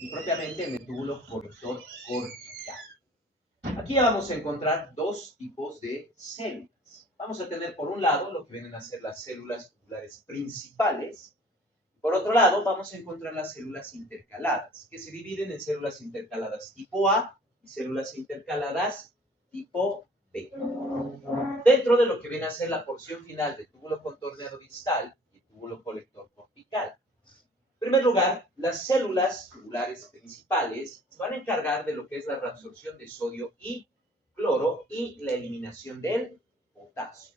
y propiamente en el túbulo colector cortical. Aquí ya vamos a encontrar dos tipos de células. Vamos a tener por un lado lo que vienen a ser las células tubulares principales. Por otro lado, vamos a encontrar las células intercaladas, que se dividen en células intercaladas tipo A y células intercaladas tipo B. Dentro de lo que viene a ser la porción final del túbulo contorneado distal y el túbulo colector cortical. En primer lugar, las células tubulares principales se van a encargar de lo que es la reabsorción de sodio y cloro y la eliminación del potasio.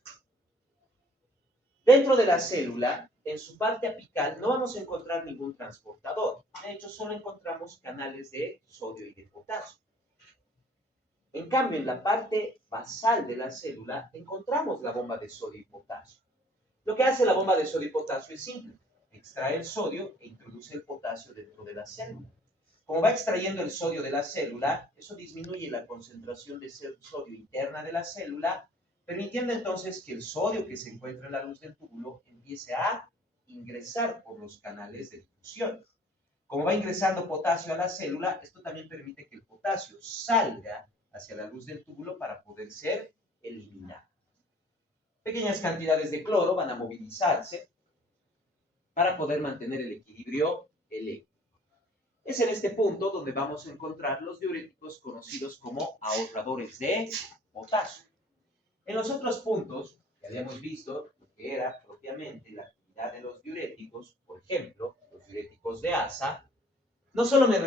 Dentro de la célula, en su parte apical, no vamos a encontrar ningún transportador. De hecho, solo encontramos canales de sodio y de potasio. En cambio, en la parte basal de la célula, encontramos la bomba de sodio y potasio. Lo que hace la bomba de sodio y potasio es simple. Extrae el sodio e introduce el potasio dentro de la célula. Como va extrayendo el sodio de la célula, eso disminuye la concentración de sodio interna de la célula, permitiendo entonces que el sodio que se encuentra en la luz del túbulo empiece a ingresar por los canales de difusión. Como va ingresando potasio a la célula, esto también permite que el potasio salga hacia la luz del túbulo para poder ser eliminado. Pequeñas cantidades de cloro van a movilizarse para poder mantener el equilibrio eléctrico. Es en este punto donde vamos a encontrar los diuréticos conocidos como ahorradores de potasio. En los otros puntos que habíamos visto, lo que era propiamente la actividad de los diuréticos, por ejemplo, los diuréticos de asa, no solo me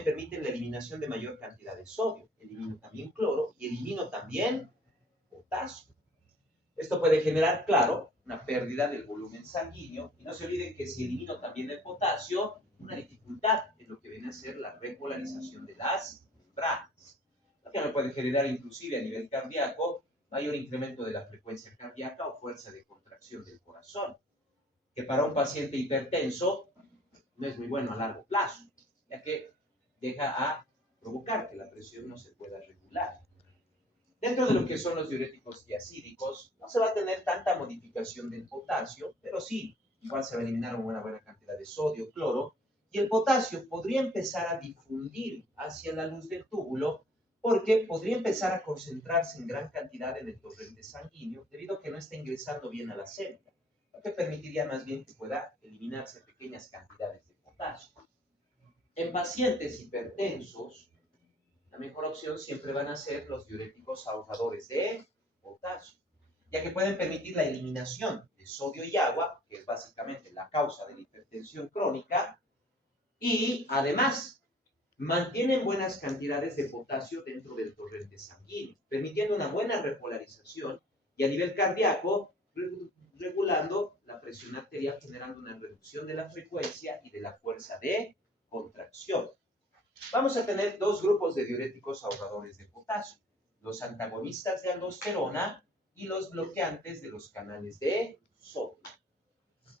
permiten la eliminación de mayor cantidad de sodio, elimino también cloro y elimino también potasio. Esto puede generar, claro, una pérdida del volumen sanguíneo y no se olviden que si elimino también el potasio, una dificultad en lo que viene a ser la repolarización de las membranas, lo que me puede generar inclusive a nivel cardíaco mayor incremento de la frecuencia cardíaca o fuerza de contracción del corazón, que para un paciente hipertenso no es muy bueno a largo plazo, ya que deja a provocar que la presión no se pueda regular. Dentro de lo que son los diuréticos diacídicos, no se va a tener tanta modificación del potasio, pero sí, igual se va a eliminar una buena cantidad de sodio, cloro, y el potasio podría empezar a difundir hacia la luz del túbulo porque podría empezar a concentrarse en gran cantidad en el torrente sanguíneo debido a que no está ingresando bien a la célula, lo que permitiría más bien que pueda eliminarse pequeñas cantidades de potasio. En pacientes hipertensos, la mejor opción siempre van a ser los diuréticos ahorradores de potasio, ya que pueden permitir la eliminación de sodio y agua, que es básicamente la causa de la hipertensión crónica, y además mantienen buenas cantidades de potasio dentro del torrente sanguíneo, permitiendo una buena repolarización y a nivel cardíaco regulando la presión arterial, generando una reducción de la frecuencia y de la fuerza de contracción. Vamos a tener dos grupos de diuréticos ahorradores de potasio, los antagonistas de aldosterona y los bloqueantes de los canales de sodio.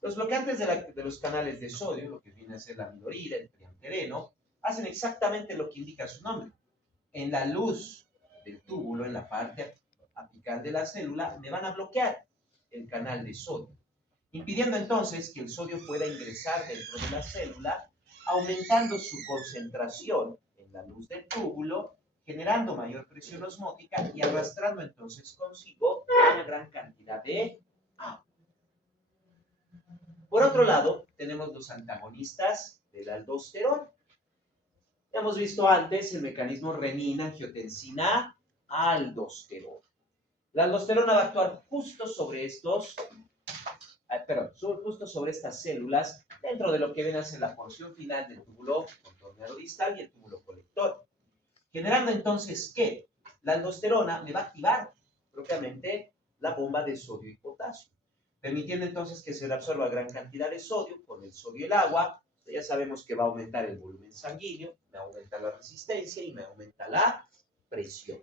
Los bloqueantes de los canales de sodio, lo que viene a ser la amilorida, el triamtereno, hacen exactamente lo que indica su nombre. En la luz del túbulo, en la parte apical de la célula, me van a bloquear el canal de sodio, impidiendo entonces que el sodio pueda ingresar dentro de la célula, aumentando su concentración en la luz del túbulo, generando mayor presión osmótica y arrastrando entonces consigo una gran cantidad de agua. Por otro lado, tenemos los antagonistas del aldosterona. Ya hemos visto antes el mecanismo renina-angiotensina-aldosterona. La aldosterona va a actuar justo sobre justo sobre estas células dentro de lo que viene a ser la porción final del túbulo contorneado distal y el túbulo colector. Generando entonces que la aldosterona me va a activar propiamente la bomba de sodio y potasio, permitiendo entonces que se le absorba gran cantidad de sodio. Con el sodio y el agua, ya sabemos que va a aumentar el volumen sanguíneo, me aumenta la resistencia y me aumenta la presión.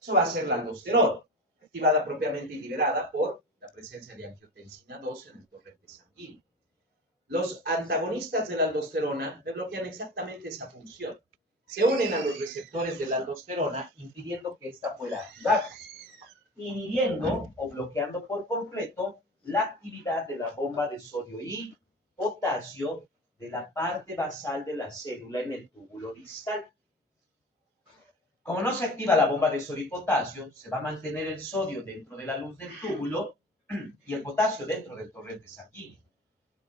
Eso va a ser la aldosterona, activada propiamente y liberada por la presencia de angiotensina 2 en el torrente sanguíneo. Los antagonistas de la aldosterona bloquean exactamente esa función. Se unen a los receptores de la aldosterona, impidiendo que ésta pueda activar, inhibiendo o bloqueando por completo la actividad de la bomba de sodio y potasio de la parte basal de la célula en el túbulo distal. Como no se activa la bomba de sodio y potasio, se va a mantener el sodio dentro de la luz del túbulo y el potasio dentro del torrente sanguíneo.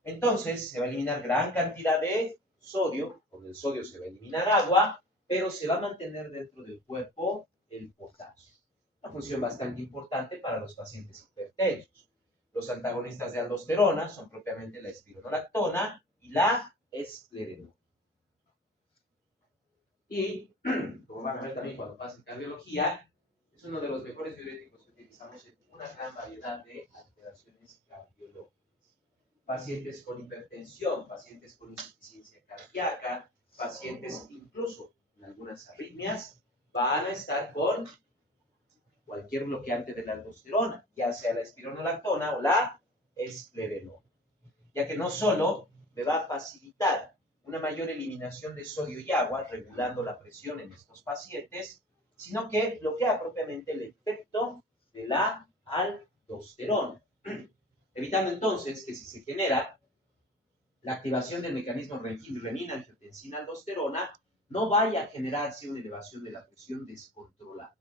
Entonces, se va a eliminar gran cantidad de sodio, con el sodio se va a eliminar agua, pero se va a mantener dentro del cuerpo el potasio. Una función bastante importante para los pacientes hipertensos. Los antagonistas de aldosterona son propiamente la espironolactona y la esclerenol. Y, como van a ver también cuando pasen cardiología, es uno de los mejores diuréticos que utilizamos en una gran variedad de alteraciones cardiológicas. Pacientes con hipertensión, pacientes con insuficiencia cardíaca, pacientes incluso en algunas arritmias, van a estar con cualquier bloqueante de la aldosterona, ya sea la espironolactona o la esclerenol, ya que no solo me va a facilitar una mayor eliminación de sodio y agua, regulando la presión en estos pacientes, sino que bloquea propiamente el efecto de la aldosterona, evitando entonces que si se genera la activación del mecanismo renina-angiotensina-aldosterona, no vaya a generarse una elevación de la presión descontrolada,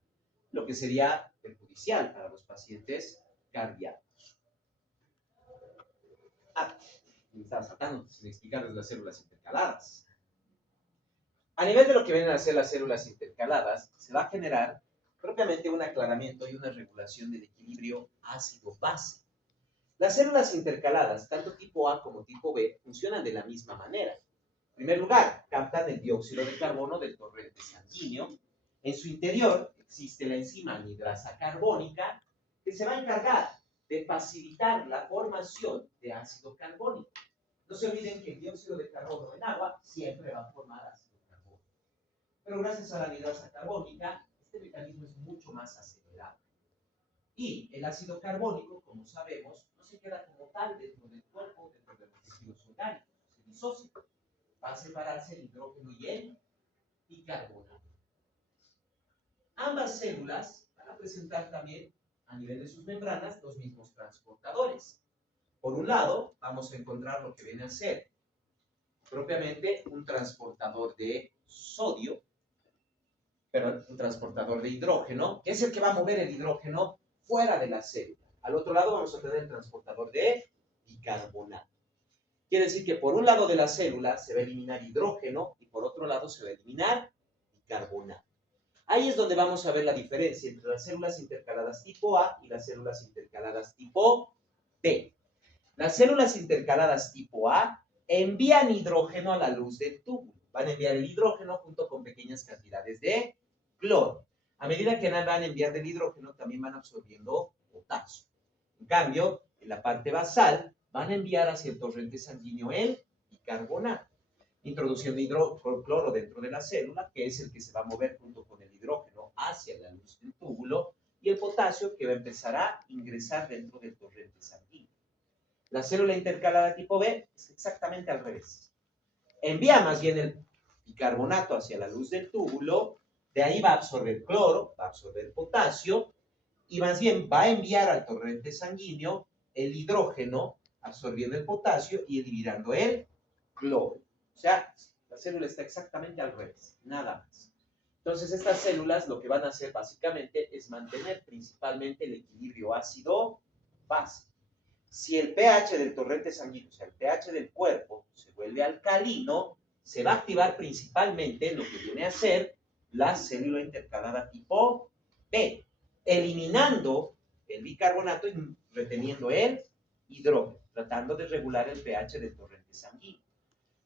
lo que sería perjudicial para los pacientes cardíacos. Me estaba saltando sin explicarles las células intercaladas. A nivel de lo que vienen a ser las células intercaladas, se va a generar propiamente un aclaramiento y una regulación del equilibrio ácido-base. Las células intercaladas, tanto tipo A como tipo B, funcionan de la misma manera. En primer lugar, captan el dióxido de carbono del torrente sanguíneo. En su interior existe la enzima anidrasa carbónica que se va a encargar de facilitar la formación de ácido carbónico. No se olviden que el dióxido de carbono en agua siempre va a formar ácido carbónico. Pero gracias a la anidrasa carbónica, este mecanismo es mucho más acelerado. Y el ácido carbónico, como sabemos, no se queda como tal dentro del cuerpo, dentro de los tejidos orgánicos, se disocia. Va a separarse el hidrógeno y el bicarbonato. Ambas células van a presentar también, a nivel de sus membranas, los mismos transportadores. Por un lado, vamos a encontrar lo que viene a ser propiamente un transportador de sodio, pero un transportador de hidrógeno, que es el que va a mover el hidrógeno fuera de la célula. Al otro lado vamos a tener el transportador de bicarbonato. Quiere decir que por un lado de la célula se va a eliminar hidrógeno y por otro lado se va a eliminar bicarbonato. Ahí es donde vamos a ver la diferencia entre las células intercaladas tipo A y las células intercaladas tipo B. Las células intercaladas tipo A envían hidrógeno a la luz del túbulo. Van a enviar el hidrógeno junto con pequeñas cantidades de cloro. A medida que van enviando el hidrógeno, también van absorbiendo potasio. En cambio, en la parte basal, van a enviar hacia el torrente sanguíneo el bicarbonato, introduciendo cloro dentro de la célula, que es el que se va a mover junto con el hidrógeno hacia la luz del túbulo, y el potasio que va a empezar a ingresar dentro del torrente sanguíneo. La célula intercalada tipo B es exactamente al revés. Envía más bien el bicarbonato hacia la luz del túbulo, de ahí va a absorber cloro, va a absorber potasio, y más bien va a enviar al torrente sanguíneo el hidrógeno, absorbiendo el potasio y eliminando el cloro. O sea, la célula está exactamente al revés, nada más. Entonces, estas células lo que van a hacer básicamente es mantener principalmente el equilibrio ácido-base. Si el pH del torrente sanguíneo, o sea, el pH del cuerpo, se vuelve alcalino, se va a activar principalmente lo que viene a ser la célula intercalada tipo B, eliminando el bicarbonato y reteniendo el hidrógeno, tratando de regular el pH del torrente sanguíneo.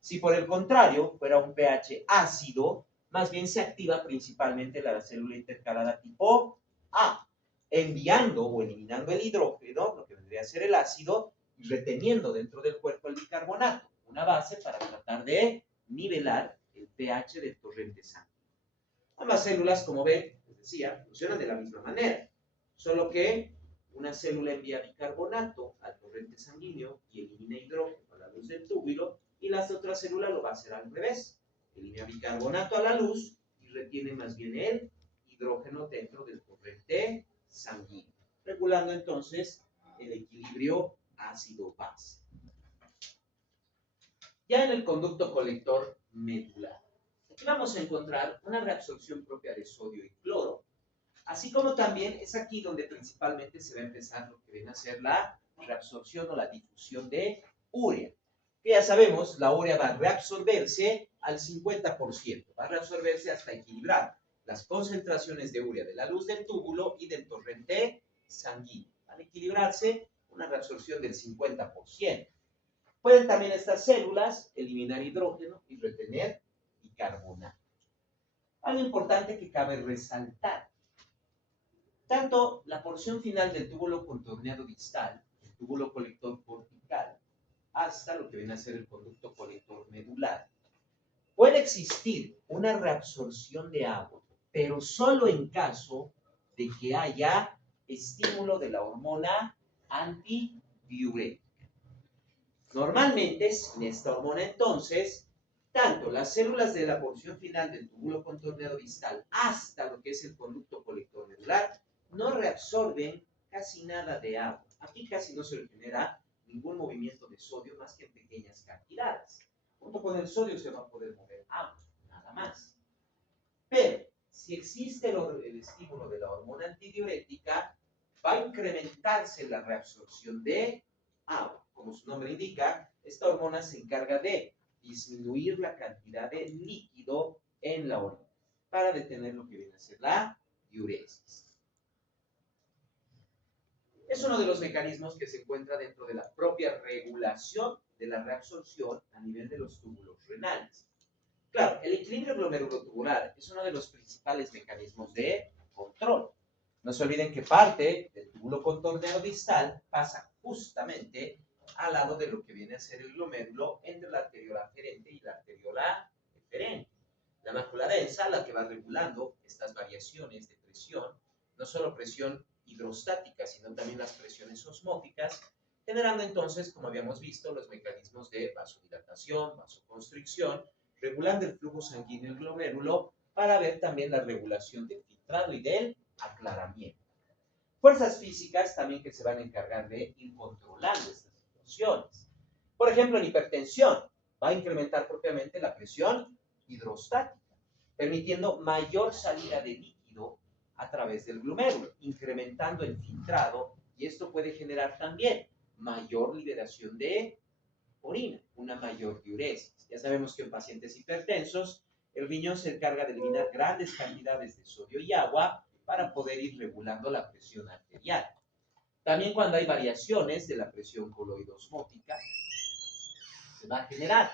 Si por el contrario fuera un pH ácido, más bien se activa principalmente la célula intercalada tipo A, enviando o eliminando el hidrógeno, lo que vendría a ser el ácido, y reteniendo dentro del cuerpo el bicarbonato, una base para tratar de nivelar el pH del torrente sanguíneo. Ambas células, como ven, les decía, funcionan de la misma manera, solo que una célula envía bicarbonato al torrente sanguíneo y elimina hidrógeno a la luz del túbulo, y la otra célula lo va a hacer al revés. Elimina bicarbonato a la luz y retiene más bien el hidrógeno dentro del torrente sanguíneo, regulando entonces el equilibrio ácido-base. Ya en el conducto colector medular, aquí vamos a encontrar una reabsorción propia de sodio y cloro, así como también es aquí donde principalmente se va a empezar lo que viene a ser la reabsorción o la difusión de urea. Que ya sabemos, la urea va a reabsorberse al 50%, va a reabsorberse hasta equilibrar las concentraciones de urea de la luz del túbulo y del torrente sanguíneo. Van a equilibrarse una reabsorción del 50%. Pueden también estas células eliminar hidrógeno y retener bicarbonato. Algo importante que cabe resaltar. Tanto la porción final del túbulo contorneado distal, el túbulo colector cortical, hasta lo que viene a ser el conducto colector medular, puede existir una reabsorción de agua, pero solo en caso de que haya estímulo de la hormona antidiurética. Normalmente, sin esta hormona, entonces, tanto las células de la porción final del túbulo contorneado distal hasta lo que es el conducto colector medular no reabsorben casi nada de agua. Aquí casi no se genera ningún movimiento de sodio más que en pequeñas cantidades. Junto con el sodio se va a poder mover agua, nada más. Pero si existe el estímulo de la hormona antidiurética, va a incrementarse la reabsorción de agua. Como su nombre indica, esta hormona se encarga de disminuir la cantidad de líquido en la orina para detener lo que viene a ser la diuresis. Es uno de los mecanismos que se encuentra dentro de la propia regulación de la reabsorción a nivel de los túbulos renales. Claro, el equilibrio glomerulotubular es uno de los principales mecanismos de control. No se olviden que parte del túbulo contorneado distal pasa justamente al lado de lo que viene a ser el glomérulo entre la arteriola aferente y la arteriola eferente. La mácula densa, la que va regulando estas variaciones de presión, no solo presión hidrostática, sino también las presiones osmóticas, generando entonces, como habíamos visto, los mecanismos de vasodilatación, vasoconstricción, regulando el flujo sanguíneo del glomérulo para ver también la regulación del filtrado y del aclaramiento. Fuerzas físicas también que se van a encargar de ir controlando estas situaciones. Por ejemplo, en hipertensión va a incrementar propiamente la presión hidrostática, permitiendo mayor salida de líquido a través del glomérulo, incrementando el filtrado, y esto puede generar también mayor liberación de orina, una mayor diuresis. Ya sabemos que en pacientes hipertensos, el riñón se encarga de eliminar grandes cantidades de sodio y agua para poder ir regulando la presión arterial. También cuando hay variaciones de la presión coloidosmótica, se va a generar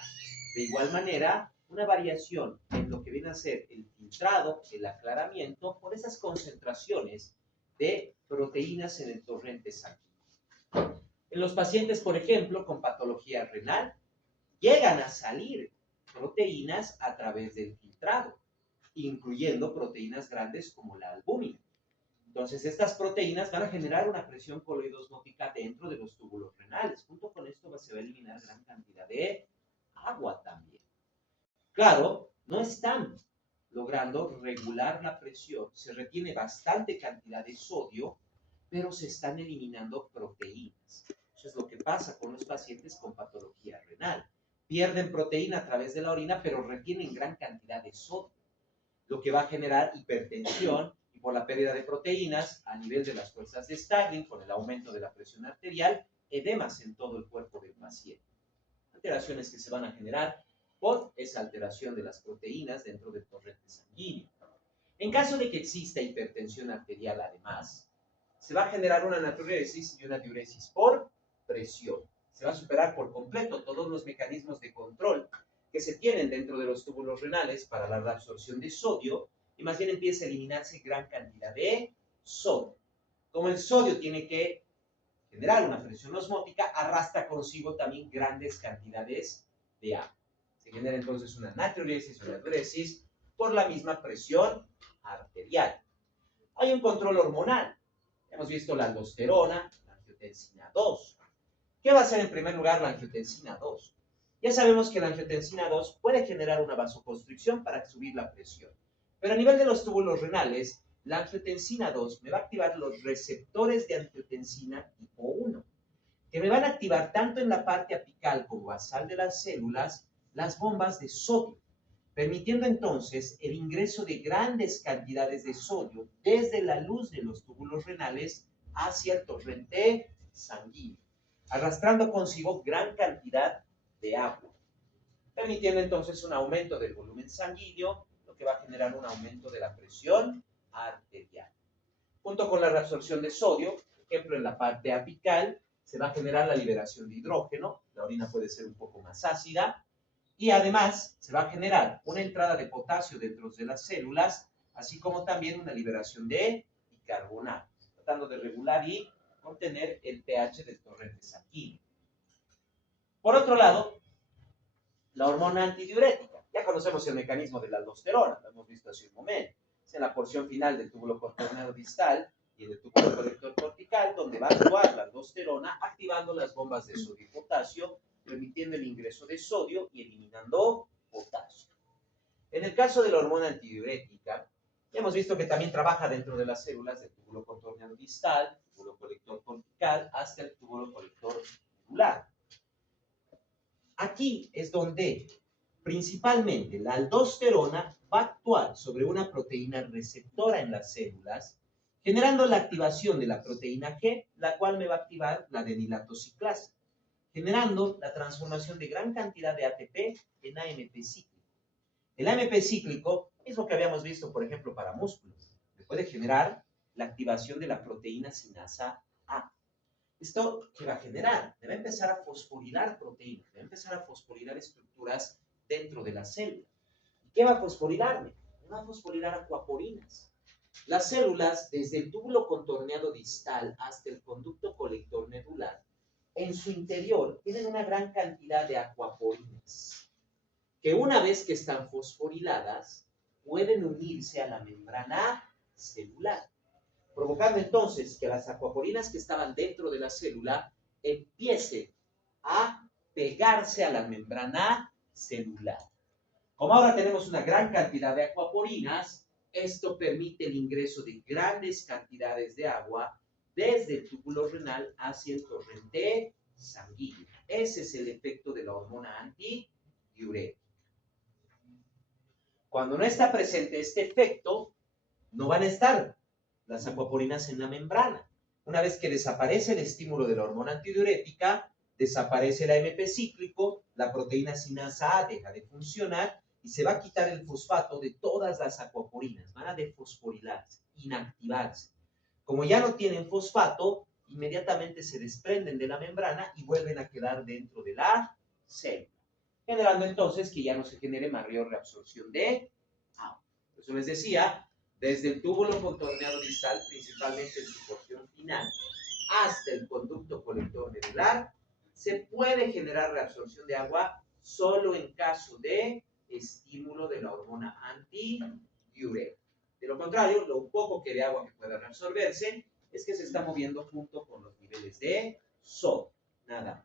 de igual manera una variación en lo que viene a ser el filtrado, el aclaramiento, por esas concentraciones de proteínas en el torrente sanguíneo. En los pacientes, por ejemplo, con patología renal, llegan a salir proteínas a través del filtrado, incluyendo proteínas grandes como la albúmina. Entonces, estas proteínas van a generar una presión coloidosmótica dentro de los túbulos renales. Junto con esto se va a eliminar gran cantidad de agua también. Claro, no están logrando regular la presión, se retiene bastante cantidad de sodio, pero se están eliminando proteínas. Eso es lo que pasa con los pacientes con patología renal. Pierden proteína a través de la orina, pero retienen gran cantidad de sodio, lo que va a generar hipertensión y por la pérdida de proteínas a nivel de las fuerzas de Starling, con el aumento de la presión arterial, edemas en todo el cuerpo del paciente. Alteraciones que se van a generar por esa alteración de las proteínas dentro del torrente sanguíneo. En caso de que exista hipertensión arterial, además, se va a generar una natriuresis y una diuresis por presión. Se va a superar por completo todos los mecanismos de control que se tienen dentro de los túbulos renales para la reabsorción de sodio y más bien empieza a eliminarse gran cantidad de sodio. Como el sodio tiene que generar una presión osmótica, arrastra consigo también grandes cantidades de agua. Se genera entonces una natriuresis o una diuresis por la misma presión arterial. Hay un control hormonal. Hemos visto la aldosterona, la angiotensina 2. ¿Qué va a hacer en primer lugar la angiotensina 2? Ya sabemos que la angiotensina 2 puede generar una vasoconstricción para subir la presión. Pero a nivel de los túbulos renales, la angiotensina 2 me va a activar los receptores de angiotensina tipo 1. que me van a activar tanto en la parte apical como basal de las células las bombas de sodio, permitiendo entonces el ingreso de grandes cantidades de sodio desde la luz de los túbulos renales hacia el torrente sanguíneo, arrastrando consigo gran cantidad de agua, permitiendo entonces un aumento del volumen sanguíneo, lo que va a generar un aumento de la presión arterial. Junto con la reabsorción de sodio, por ejemplo, en la parte apical, se va a generar la liberación de hidrógeno, la orina puede ser un poco más ácida, y además se va a generar una entrada de potasio dentro de las células, así como también una liberación de bicarbonato, tratando de regular y contener el pH del torrente sanguíneo. Por otro lado, la hormona antidiurética. Ya conocemos el mecanismo de la aldosterona, lo hemos visto hace un momento. Es en la porción final del túbulo contorneado distal y del túbulo colector cortical, donde va a actuar la aldosterona activando las bombas de sodio y potasio, permitiendo el ingreso de sodio y eliminando potasio. En el caso de la hormona antidiurética, ya hemos visto que también trabaja dentro de las células del túbulo contorneado distal, túbulo colector cortical, hasta el túbulo colector medular. Aquí es donde principalmente la aldosterona va a actuar sobre una proteína receptora en las células, generando la activación de la proteína G, la cual me va a activar la adenilatociclasa, generando la transformación de gran cantidad de ATP en AMP cíclico. El AMP cíclico es lo que habíamos visto, por ejemplo, para músculos. Me puede generar la activación de la proteína sinasa A. ¿Esto qué va a generar? Me va a empezar a fosforilar proteínas, me va a empezar a fosforilar estructuras dentro de la célula. ¿Qué va a fosforilarme? Me va a fosforilar acuaporinas. Las células, desde el túbulo contorneado distal hasta el conducto colector medular, en su interior tienen una gran cantidad de acuaporinas, que una vez que están fosforiladas, pueden unirse a la membrana celular, provocando entonces que las acuaporinas que estaban dentro de la célula empiecen a pegarse a la membrana celular. Como ahora tenemos una gran cantidad de acuaporinas, esto permite el ingreso de grandes cantidades de agua desde el túbulo renal hacia el torrente sanguíneo. Ese es el efecto de la hormona antidiurética. Cuando no está presente este efecto, no van a estar las acuaporinas en la membrana. Una vez que desaparece el estímulo de la hormona antidiurética, desaparece el AMP cíclico, la proteína sinasa A deja de funcionar y se va a quitar el fosfato de todas las acuaporinas. Van a defosforilarse, inactivarse. Como ya no tienen fosfato, inmediatamente se desprenden de la membrana y vuelven a quedar dentro de la célula, generando entonces que ya no se genere mayor reabsorción de agua. Por eso les decía, desde el túbulo contorneado distal, principalmente en su porción final, hasta el conducto colector medular, se puede generar reabsorción de agua solo en caso de estímulo de la hormona antidiurética. De lo contrario, lo poco que de agua que pueda reabsorberse es que se está moviendo junto con los niveles de sodio. Nada.